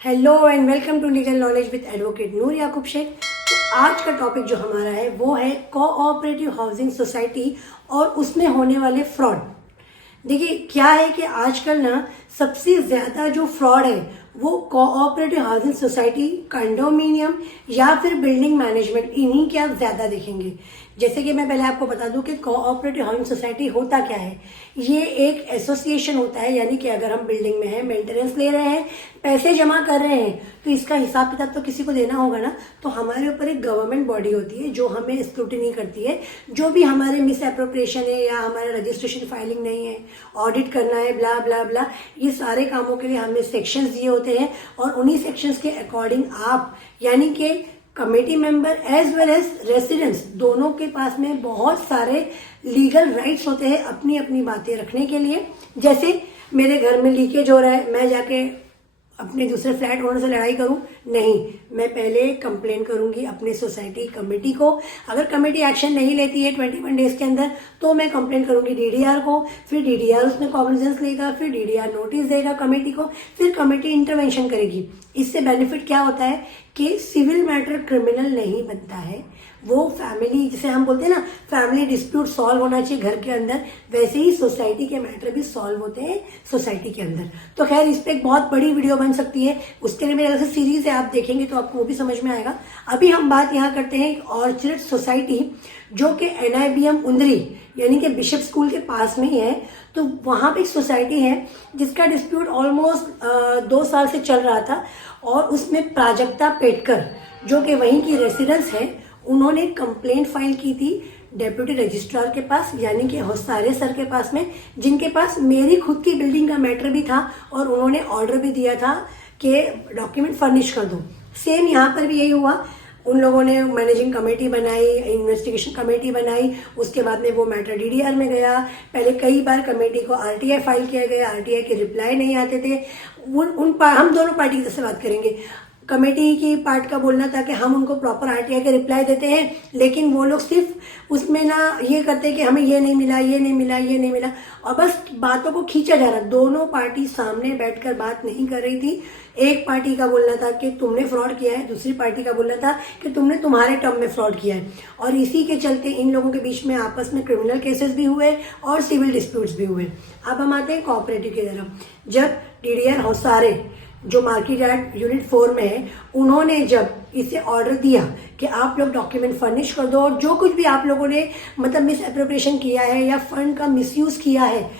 Hello and welcome to legal knowledge with advocate Noor Yakub Sheikh. तो आज का टॉपिक जो हमारा है वो है कोऑपरेटिव हाउसिंग सोसाइटी और उसमें होने वाले फ्रॉड। देखिए क्या है कि आजकल ना सबसे ज़्यादा जो फ्रॉड है वो कोऑपरेटिव हाउसिंग सोसाइटी, कंडोमिनियम या फिर बिल्डिंग मैनेजमेंट, इन्हीं के आप ज़्यादा देखेंगे। जैसे कि मैं पहले आपको बता दूं कि कोऑपरेटिव हाउसिंग सोसाइटी होता क्या है। ये एक एसोसिएशन होता है, यानी कि अगर हम बिल्डिंग में हैं, मेंटेनेंस ले रहे हैं, पैसे जमा कर रहे हैं, तो इसका हिसाब किताब तो किसी को देना होगा ना। तो हमारे ऊपर एक गवर्नमेंट बॉडी होती है जो हमें स्क्रूटिनी करती है। जो भी हमारे मिस एप्रोप्रिएशन है या हमारा रजिस्ट्रेशन फाइलिंग नहीं है, ऑडिट करना है, ब्ला ब्ला ब्ला, ये सारे कामों के लिए हमें सेक्शंस दिए होते हैं। और उन्हीं सेक्शंस के अकॉर्डिंग आप यानी कि committee member as well as residents दोनों के पास में बहुत सारे लीगल राइट्स होते हैं अपनी अपनी बातें रखने के लिए। जैसे मेरे घर में लीकेज हो रहा है, मैं जाके अपने दूसरे फ्लैट ओनर से लड़ाई करूं? नहीं, मैं पहले कंप्लेन करूंगी अपने सोसाइटी कमेटी को। अगर कमेटी एक्शन नहीं लेती है 21 डेज के अंदर तो मैं कंप्लेन करूंगी डीडीआर को। फिर डीडीआर उसमें कॉग्निजेंस लेगा, फिर डीडीआर नोटिस देगा कमेटी को, फिर कमेटी इंटरवेंशन करेगी। इससे बेनिफिट क्या होता है कि सिविल मैटर क्रिमिनल नहीं बनता है। वो फैमिली, जिसे हम बोलते हैं ना, फैमिली डिस्प्यूट सॉल्व होना चाहिए घर के अंदर, वैसे ही सोसाइटी के मैटर भी सॉल्व होते हैं सोसाइटी के अंदर। तो खैर इस पर एक बहुत बड़ी वीडियो बन सकती है, उसके लिए मेरे से सीरीज है, आप देखेंगे तो आपको वो भी समझ में आएगा। अभी हम बात यहाँ करते हैं ऑर्चिड सोसाइटी, जो कि NIBM उंदरी यानी कि बिशप स्कूल के पास में ही है। तो वहां पे एक सोसाइटी है जिसका डिस्प्यूट ऑलमोस्ट 2 साल से चल रहा था। और उसमें प्राजक्ता पेटकर, जो कि वहीं की रेसिडेंस है, उन्होंने कंप्लेंट फाइल की थी डेप्यूटी रजिस्ट्रार के पास, यानी कि होसारे सर के पास में, जिनके पास मेरी खुद की बिल्डिंग का मैटर भी था और उन्होंने ऑर्डर भी दिया था कि डॉक्यूमेंट फर्निश कर दो। सेम यहाँ पर भी यही हुआ। उन लोगों ने मैनेजिंग कमेटी बनाई, इन्वेस्टिगेशन कमेटी बनाई, उसके बाद में वो मैटर DDR में गया। पहले कई बार कमेटी को RTI फाइल किया गया, RTI के रिप्लाई नहीं आते थे। हम दोनों पार्टी की तरफ से बात करेंगे। कमेटी की पार्ट का बोलना था कि हम उनको प्रॉपर RTI के रिप्लाई देते हैं, लेकिन वो लोग सिर्फ उसमें ना ये करते कि हमें ये नहीं मिला, ये नहीं मिला, ये नहीं मिला, और बस बातों को खींचा जा रहा। दोनों पार्टी सामने बैठकर बात नहीं कर रही थी। एक पार्टी का बोलना था कि तुमने फ्रॉड किया है, दूसरी पार्टी का बोलना था कि तुमने तुम्हारे टर्म में फ्रॉड किया है। और इसी के चलते इन लोगों के बीच में आपस में क्रिमिनल केसेस भी हुए और सिविल डिस्प्यूट्स भी हुए। अब हम आते हैं कोऑपरेटिव की तरफ। जब DDR होसारे, जो मार्केट यार्ड यूनिट 4 में है, उन्होंने जब इसे ऑर्डर दिया कि आप लोग डॉक्यूमेंट फर्निश कर दो और जो कुछ भी आप लोगों ने मतलब मिस एप्रोप्रिएशन किया है या फंड का मिसयूज किया है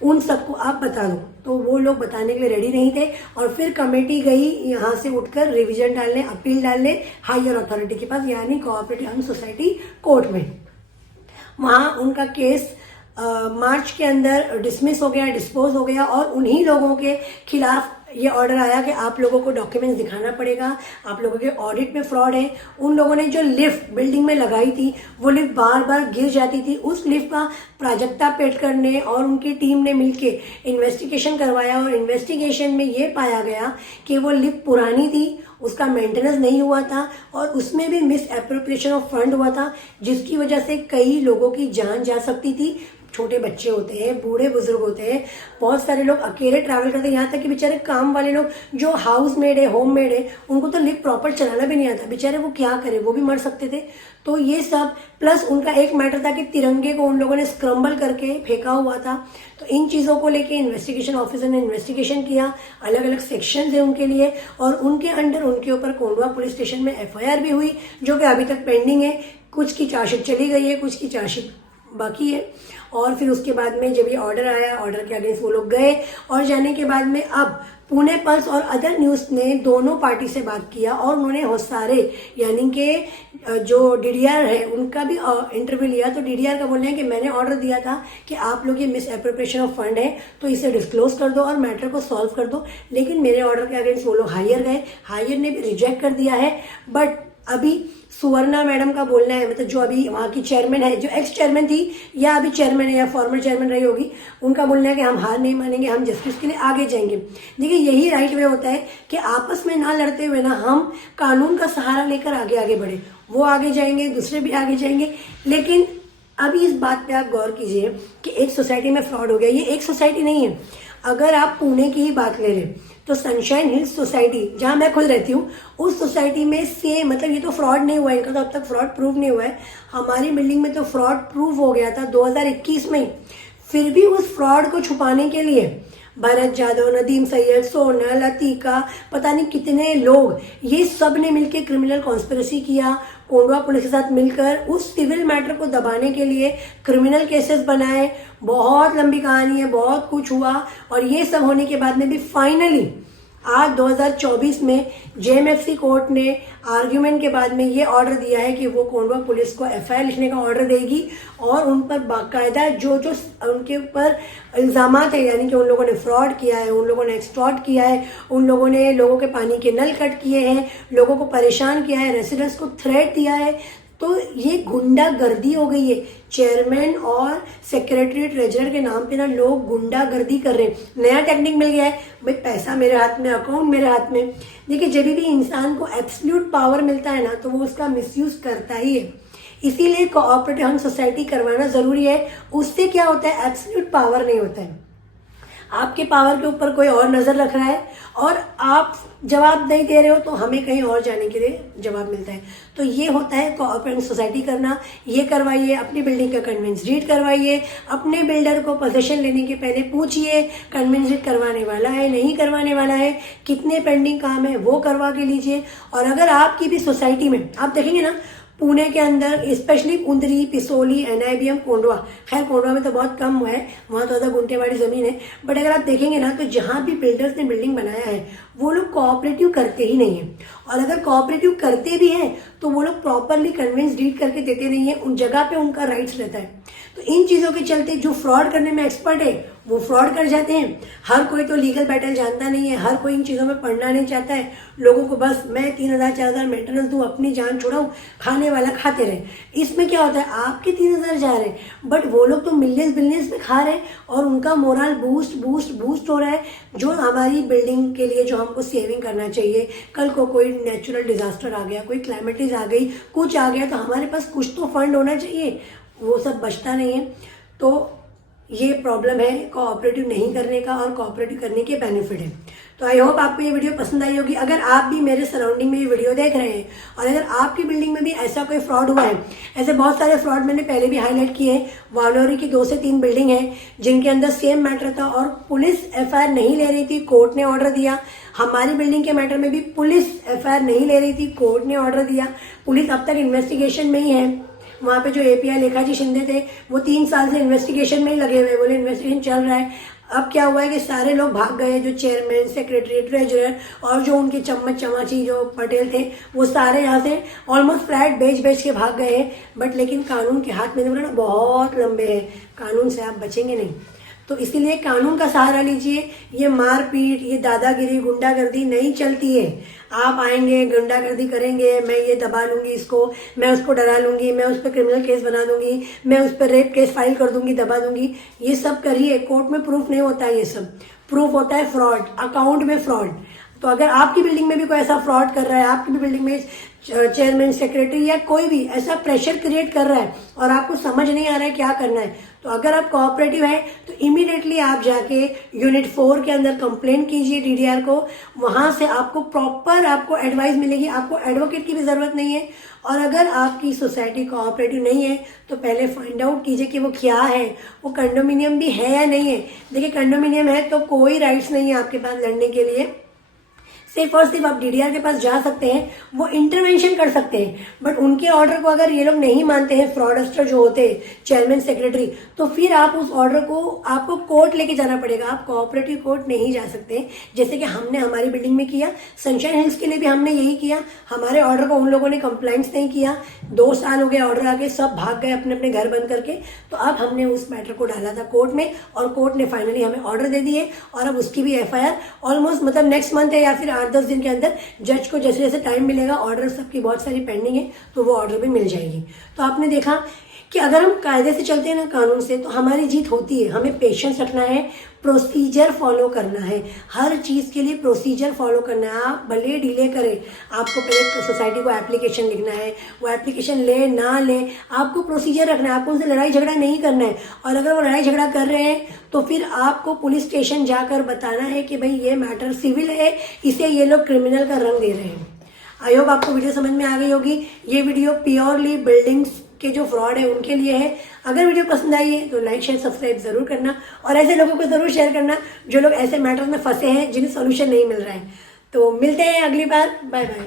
उन सबको आप बता दो, तो वो लोग बताने के लिए रेडी नहीं थे। और फिर कमेटी गई यहाँ से उठकर रिवीजन डालने, अपील डालने हायर अथॉरिटी के पास, यानी कोऑपरेटिव हाउसिंग सोसाइटी कोर्ट में। वहाँ उनका केस मार्च के अंदर डिसमिस हो गया, डिस्पोज हो गया, और उन्हीं लोगों के खिलाफ ये ऑर्डर आया कि आप लोगों को डॉक्यूमेंट्स दिखाना पड़ेगा, आप लोगों के ऑडिट में फ्रॉड है। उन लोगों ने जो लिफ्ट बिल्डिंग में लगाई थी, वो लिफ्ट बार बार गिर जाती थी। उस लिफ्ट का प्राजक्ता पेटकर ने और उनकी टीम ने मिलके इन्वेस्टिगेशन करवाया, और इन्वेस्टिगेशन में ये पाया गया कि वो लिफ्ट पुरानी थी, उसका मेंटेनेंस नहीं हुआ था, और उसमें भी मिस एप्रोप्रिएशन ऑफ फंड हुआ था, जिसकी वजह से कई लोगों की जान जा सकती थी। छोटे बच्चे होते हैं, बूढ़े बुजुर्ग होते हैं, बहुत सारे लोग अकेले ट्रैवल करते हैं, यहाँ तक कि बेचारे काम वाले लोग जो हाउस मेड है, होम मेड है, उनको तो लिफ्ट प्रॉपर चलाना भी नहीं आता, बेचारे वो क्या करें, वो भी मर सकते थे। तो ये सब प्लस उनका एक मैटर था कि तिरंगे को उन लोगों ने स्क्रम्बल करके फेंका हुआ था। तो इन चीज़ों को लेके इन्वेस्टिगेशन ऑफिसर ने इन्वेस्टिगेशन किया, अलग अलग सेक्शन है उनके लिए, और उनके अंडर उनके ऊपर कोंडवा पुलिस स्टेशन में FIR भी हुई, जो कि अभी तक पेंडिंग है। कुछ की चार्जशीट चली गई है, कुछ की चार्जशीट बाकी है। और फिर उसके बाद में जब ये ऑर्डर आया, ऑर्डर के अगेंस्ट वो लोग गए, और जाने के बाद में अब पुणे पल्स और अदर न्यूज़ ने दोनों पार्टी से बात किया, और उन्होंने होसारे यानी कि जो DDR है उनका भी इंटरव्यू लिया। तो DDR का बोल रहे हैं कि मैंने ऑर्डर दिया था कि आप लोग ये मिस एप्रोप्रिएशन ऑफ फंड है तो इसे डिस्क्लोज कर दो और मैटर को सॉल्व कर दो, लेकिन मेरे ऑर्डर के अगेंस्ट वो लोग हायर गए, हायर ने भी रिजेक्ट कर दिया है। बट अभी सुवर्णा मैडम का बोलना है, मतलब जो अभी वहाँ की चेयरमैन है, जो एक्स चेयरमैन थी या अभी चेयरमैन है या फॉर्मर चेयरमैन रही होगी, उनका बोलना है कि हम हार नहीं मानेंगे, हम जस्टिस के लिए आगे जाएंगे। देखिए यही राइट वे होता है कि आपस में ना लड़ते हुए ना हम कानून का सहारा लेकर आगे आगे बढ़े। वो आगे जाएंगे, दूसरे भी आगे जाएंगे। लेकिन अभी इस बात पे आप गौर कीजिए कि एक सोसाइटी में फ्रॉड हो गया। ये एक सोसाइटी नहीं है, अगर आप पुणे की ही बात ले लें तो सनशाइन हिल्स सोसाइटी जहाँ मैं खुद रहती हूँ, उस सोसाइटी में सेम, मतलब ये तो फ्रॉड नहीं हुआ है, इनका तो अब तक फ्रॉड प्रूव नहीं हुआ है, हमारी बिल्डिंग में तो फ्रॉड प्रूव हो गया था 2021 में। फिर भी उस फ्रॉड को छुपाने के लिए भरत जादव, नदीम सैयद, सोनल, अतीका, पता नहीं कितने लोग, ये सब ने मिलकर क्रिमिनल कॉन्स्पिरेसी किया। कोंडवा पुलिस के साथ मिलकर उस सिविल मैटर को दबाने के लिए क्रिमिनल केसेस बनाए। बहुत लंबी कहानी है, बहुत कुछ हुआ। और ये सब होने के बाद में भी फाइनली आज 2024 में जेएमएफसी कोर्ट ने आर्ग्यूमेंट के बाद में ये ऑर्डर दिया है कि वो कोंडवा पुलिस को एफआईआर लिखने का ऑर्डर देगी और उन पर बाकायदा जो जो उनके ऊपर इल्ज़ामात है, यानी कि उन लोगों ने फ्रॉड किया है, उन लोगों ने एक्सटॉर्ट किया है, उन लोगों ने लोगों के पानी के नल कट किए हैं, लोगों को परेशान किया है, रेसिडेंट्स को थ्रेट दिया है, तो ये गुंडागर्दी हो गई है। चेयरमैन और सेक्रेटरी ट्रेजरर के नाम पे ना लोग गुंडागर्दी कर रहे हैं। नया टेक्निक मिल गया है, भाई पैसा मेरे हाथ में, अकाउंट मेरे हाथ में। देखिए, जब भी इंसान को एब्सोल्यूट पावर मिलता है ना, तो वो उसका मिसयूज करता ही है। इसीलिए कोऑपरेटिव हम सोसाइटी करवाना जरूरी है। उससे क्या होता है, एब्सोल्यूट पावर नहीं होता है, आपके पावर के ऊपर कोई और नज़र रख रहा है और आप जवाब नहीं दे रहे हो तो हमें कहीं और जाने के लिए जवाब मिलता है। तो ये होता है कोऑपरेटिव सोसाइटी करना। ये करवाइए, अपनी बिल्डिंग का कन्वेंस डीड करवाइए, अपने बिल्डर को पोजीशन लेने के पहले पूछिए कन्वेंस डीड करवाने वाला है, नहीं करवाने वाला है, कितने पेंडिंग काम है वो करवा के लीजिए। और अगर आपकी भी सोसाइटी में, आप देखेंगे ना पुणे के अंदर स्पेशली कुंदरी, पिसोली, एनआईबीएम, कोंडवा, खैर कोंडवा में तो बहुत कम हुआ है, वहाँ तो ज़्यादा गुंटे वाली ज़मीन है, बट अगर आप देखेंगे ना तो जहाँ भी बिल्डर्स ने बिल्डिंग बनाया है वो लोग कोऑपरेटिव करते ही नहीं है। और अगर कोऑपरेटिव करते भी हैं तो वो लोग प्रॉपरली कन्वेंस डीड करके देते नहीं है, उन जगह पे उनका राइट्स रहता है। तो इन चीज़ों के चलते जो फ्रॉड करने में एक्सपर्ट है वो फ्रॉड कर जाते हैं। हर कोई तो लीगल बैटल जानता नहीं है, हर कोई इन चीज़ों में पढ़ना नहीं चाहता है। लोगों को बस मैं 3,000 4,000 मेंटेनेंस दूँ, अपनी जान छुड़ाऊँ, खाने वाला खाते रहे। इसमें क्या होता है, आपके 3,000 जा रहे हैं बट वो लोग तो मिलियंस बिलियंस में खा रहे हैं और उनका मोरल बूस्ट हो रहा है। जो हमारी बिल्डिंग के लिए जो हमको सेविंग करना चाहिए, कल को कोई नेचुरल डिजास्टर आ गया, कोई क्लाइमेटीज आ गई, कुछ आ गया, तो हमारे पास कुछ तो फंड होना चाहिए, वो सब बचता नहीं है। तो ये प्रॉब्लम है कोऑपरेटिव नहीं करने का और कोऑपरेटिव करने के बेनिफिट है। तो आई होप आपको ये वीडियो पसंद आई होगी। अगर आप भी मेरे सराउंडिंग में ये वीडियो देख रहे हैं और अगर आपकी बिल्डिंग में भी ऐसा कोई फ्रॉड हुआ है, ऐसे बहुत सारे फ्रॉड मैंने पहले भी हाईलाइट किए हैं। वालोरी की 2 से 3 बिल्डिंग है जिनके अंदर सेम मैटर था और पुलिस एफआईआर नहीं ले रही थी, कोर्ट ने ऑर्डर दिया। हमारी बिल्डिंग के मैटर में भी पुलिस एफआईआर नहीं ले रही थी, कोर्ट ने ऑर्डर दिया। पुलिस अब तक इन्वेस्टिगेशन में ही है। वहाँ पे जो एपीआई लेखाजी शिंदे थे वो 3 साल से इन्वेस्टिगेशन में ही लगे हुए, बोले इन्वेस्टिगेशन चल रहा है। अब क्या हुआ है कि सारे लोग भाग गए, जो चेयरमैन, सेक्रेटरी, ट्रेजरर और जो उनके चम्मच चमाची जो पटेल थे वो सारे यहाँ से ऑलमोस्ट फ्लैट बेच के भाग गए हैं। बट लेकिन कानून के हाथ में ना बहुत लंबे हैं, कानून से आप बचेंगे नहीं। तो इसीलिए कानून का सहारा लीजिए। ये मारपीट, ये दादागिरी, गुंडागर्दी नहीं चलती है। आप आएंगे, गुंडागर्दी करेंगे, मैं ये दबा लूंगी इसको, मैं उसको डरा लूंगी, मैं उस पर क्रिमिनल केस बना दूंगी, मैं उस पर रेप केस फाइल कर दूंगी, दबा दूंगी, ये सब करिए। कोर्ट में प्रूफ नहीं होता है, ये सब प्रूफ होता है फ्रॉड, अकाउंट में फ्रॉड। तो अगर आपकी बिल्डिंग में भी कोई ऐसा फ्रॉड कर रहा है, आपकी भी बिल्डिंग में चेयरमैन, सेक्रेटरी या कोई भी ऐसा प्रेशर क्रिएट कर रहा है और आपको समझ नहीं आ रहा है क्या करना है, तो अगर आप कोऑपरेटिव है तो इमीडिएटली आप जाके यूनिट 4 के अंदर कंप्लेंट कीजिए डीडीआर को। वहां से आपको प्रॉपर आपको एडवाइस मिलेगी, आपको एडवोकेट की भी जरूरत नहीं है। और अगर आपकी सोसाइटी कोऑपरेटिव नहीं है तो पहले फाइंड आउट कीजिए कि वो क्या है, वो कंडोमिनियम भी है या नहीं है। देखिए, कंडोमिनियम है तो कोई राइट्स नहीं है आपके पास लड़ने के लिए। सिर्फ और सिर्फ आप डीडीआर के पास जा सकते हैं, वो इंटरवेंशन कर सकते हैं। बट उनके ऑर्डर को अगर ये लोग नहीं मानते हैं, फ्रॉडस्टर जो होते हैं, चेयरमैन, सेक्रेटरी, तो फिर आप उस ऑर्डर को आपको कोर्ट लेके जाना पड़ेगा। आप कोऑपरेटिव कोर्ट नहीं जा सकते, जैसे कि हमने हमारी बिल्डिंग में किया। सनशाइन हिल्स के लिए भी हमने यही किया। हमारे ऑर्डर को उन लोगों ने कंप्लाइंस नहीं किया, 2 साल हो गए ऑर्डर आके, सब भाग गए अपने अपने घर बंद करके। तो अब हमने उस मैटर को डाला था कोर्ट में और कोर्ट ने फाइनली हमें ऑर्डर दे दिए और अब उसकी भी एफआईआर ऑलमोस्ट मतलब नेक्स्ट मंथ है या फिर 8-10 दिन के अंदर जज को जैसे जैसे टाइम मिलेगा, ऑर्डर सबकी बहुत सारी पेंडिंग है तो वो ऑर्डर भी मिल जाएगी। तो आपने देखा कि अगर हम कायदे से चलते हैं ना, कानून से, तो हमारी जीत होती है। हमें पेशेंस रखना है, प्रोसीजर फॉलो करना है। हर चीज़ के लिए प्रोसीजर फॉलो करना है। आप भले डिले करें, आपको पहले सोसाइटी को एप्लीकेशन लिखना है, वो एप्लीकेशन ले ना ले, आपको प्रोसीजर रखना है, आपको उनसे लड़ाई झगड़ा नहीं करना है। और अगर वो लड़ाई झगड़ा कर रहे हैं तो फिर आपको पुलिस स्टेशन जाकर बताना है कि भाई ये मैटर सिविल है, इसे ये लोग क्रिमिनल का रंग दे रहे हैं। आई होप आपको वीडियो समझ में आ गई होगी। ये वीडियो प्योरली बिल्डिंग्स के जो फ्रॉड है उनके लिए है। अगर वीडियो पसंद आई है तो लाइक शेयर सब्सक्राइब जरूर करना और ऐसे लोगों को जरूर शेयर करना जो लोग ऐसे मैटर में फंसे हैं जिन्हें सोल्यूशन नहीं मिल रहा है। तो मिलते हैं अगली बार। Bye bye.